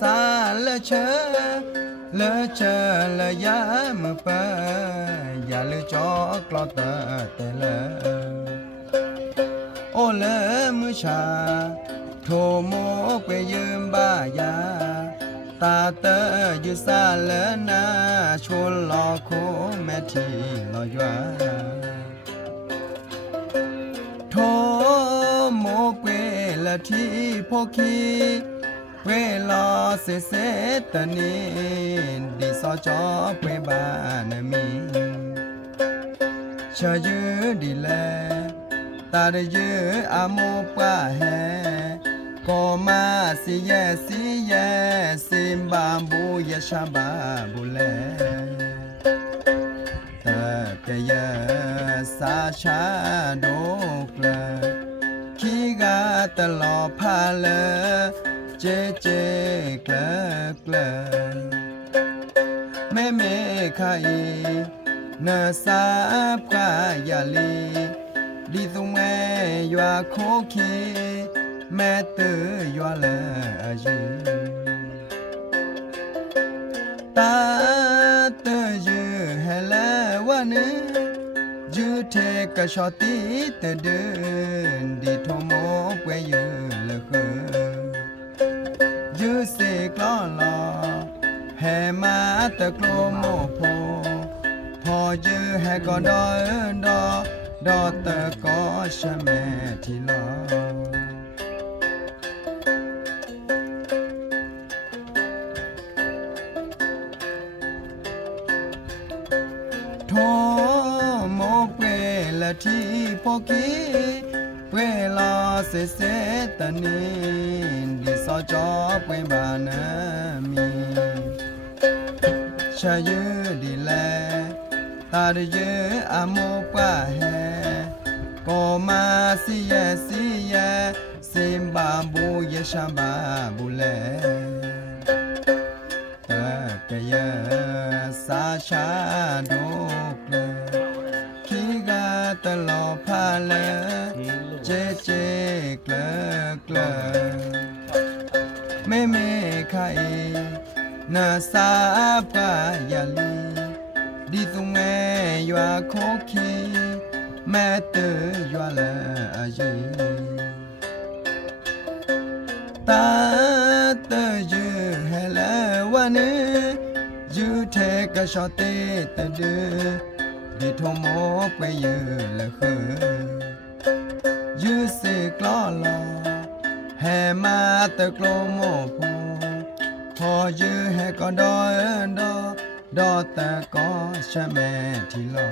สาละเชละเชละยามปะอย่าลืจอกลอตแต่ละโอละมือชาโทโมไปยืมบ้ายาตาเตออยู่ซาละนาชวนหลอกโคแม่ที่ลอยว่าโทโมเปละที่พอคีเวลาเสเสตะนีดิสอจอเปบานมีชะยืดีแลตาได้ยือาโมปะแฮก็มาสิแยสิแยสิมบาบูยะชาบาบูแลตะกะยะสาชาโดกละคีกาตลอพาเลเจเจกละกละแม่เมฆาอีนาสาบกายาลีดีตุงแม่ยัวโคคีแม่เตอยัวละจีตาเตอยืเฮละวันยูเทกะชอติเตเดินดีทโมป่วยยืละเคยูเสกลอลอแห่มาตะโกลโมโพพอยืแห่ก็ดอตะก็ชะแม่ที่ลอโทโมเปละที่พอกีเวลาเสเสตะนีดิสอจอเปบานามีชะยืดีแลตาได้ยือาโมปะแฮก็มาสิแยสิมบาบูยะชาบาบูแลตะกะยะสาชาโดกละคีกาตลอพาเลเจเจกละกละแม่ไข่นาสาบกายาลีดีตุงแม่ยัวโคคีแม่เตอยัวละจีตาเตอยืเฮละวันยูเทกะชอเตตะเดดีทโมไปยืละเคยูเสกลอลอแห่มาตะโกลโมโพพอยืแห่ก็ดอตะก็ชะแม่ที่ลอ